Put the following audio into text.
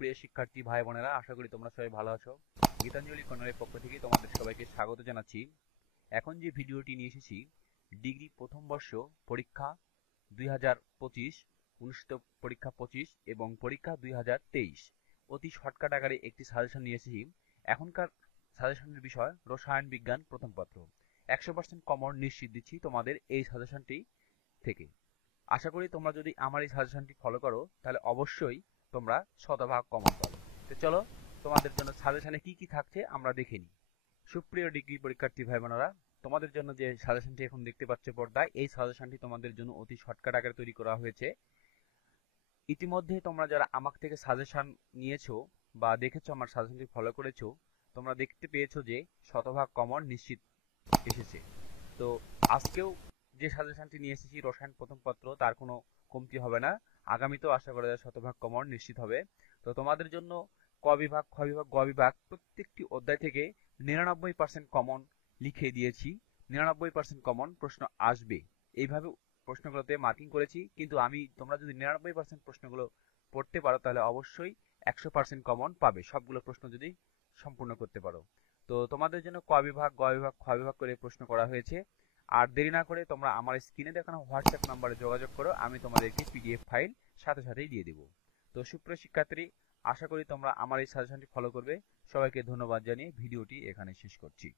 সুপ্রিয় শিক্ষার্থী ভাই বোনেরা, আশা করি তোমরা সবাই ভালো আছো। গীতাঞ্জলি কর্নারের পক্ষ থেকে তোমাদের সবাইকে স্বাগত জানাচ্ছি। এখন যে ভিডিওটি নিয়ে এসেছি, ডিগ্রি প্রথম বর্ষ পরীক্ষা 2025, অনুষ্ঠিত পরীক্ষা 25 এবং পরীক্ষা 2023 অতি শর্টকাট আকারে একটি সাজেশন নিয়ে এসেছি। এখনকার সাজেশনের বিষয় রসায়ন বিজ্ঞান প্রথম পত্র। 100% কমন নিশ্চিত দিচ্ছি তোমাদের এই সাজেশনটি থেকে। আশা করি তোমরা যদি আমার এই সাজেশনটি ফলো করো তাহলে অবশ্যই তোমরা শতভাগ কমন পাবে। তো চলো, তোমাদের জন্য সাজেশনে কি কি থাকছে আমরা দেখে নিই। সুপ্রিয় ডিগ্রি পরীক্ষার্থী ভাই বোনেরা, তোমাদের জন্য যে সাজেশনটি এখন দেখতে পাচ্ছ পর্দায়, এই সাজেশনটি তোমাদের জন্য অতি শর্টকাট আকারে তৈরি করা হয়েছে। ইতিমধ্যে তোমরা যারা আমার থেকে সাজেশন নিয়েছো বা দেখেছো, আমার সাজেশনটি ফলো করেছো, তোমরা দেখতে পেয়েছো যে শতভাগ কমন নিশ্চিত এসেছে। তো আজকেও যে সাজেশনটি নিয়ে এসেছি রসায়ন প্রথম পত্র, তার কোনো কমতি হবে না। আগামীতেও আশা করা যায় শতভাগ কমন নিশ্চিত হবে। তো তোমাদের জন্য ক বিভাগ, খ বিভাগ, গ বিভাগ প্রত্যেকটি অধ্যায় থেকে 99% কমন লিখে দিয়েছি। 99% কমন প্রশ্ন আসবে, এইভাবে প্রশ্নগুলোতে মার্কিং করেছি। কিন্তু তোমরা যদি 99% প্রশ্নগুলো পড়তে পারো তাহলে অবশ্যই 100% কমন পাবে, সবগুলো প্রশ্ন যদি সম্পূর্ণ করতে পারো। তো তোমাদের জন্য ক বিভাগ, গ বিভাগ, খ বিভাগ করে প্রশ্ন করা হয়েছে। আর দেরি না করে তোমরা আমার স্ক্রিনে দেখানো হোয়াটসঅ্যাপ নাম্বারে যোগাযোগ করো, আমি তোমাদেরকে পিডিএফ ফাইল সাথে সাথেই দিয়ে দেবো। তো সুপ্রিয় শিক্ষার্থী, আশা করি তোমরা আমার এই সাজেশনটি ফলো করবে। সবাইকে ধন্যবাদ জানিয়ে ভিডিওটি এখানে শেষ করছি।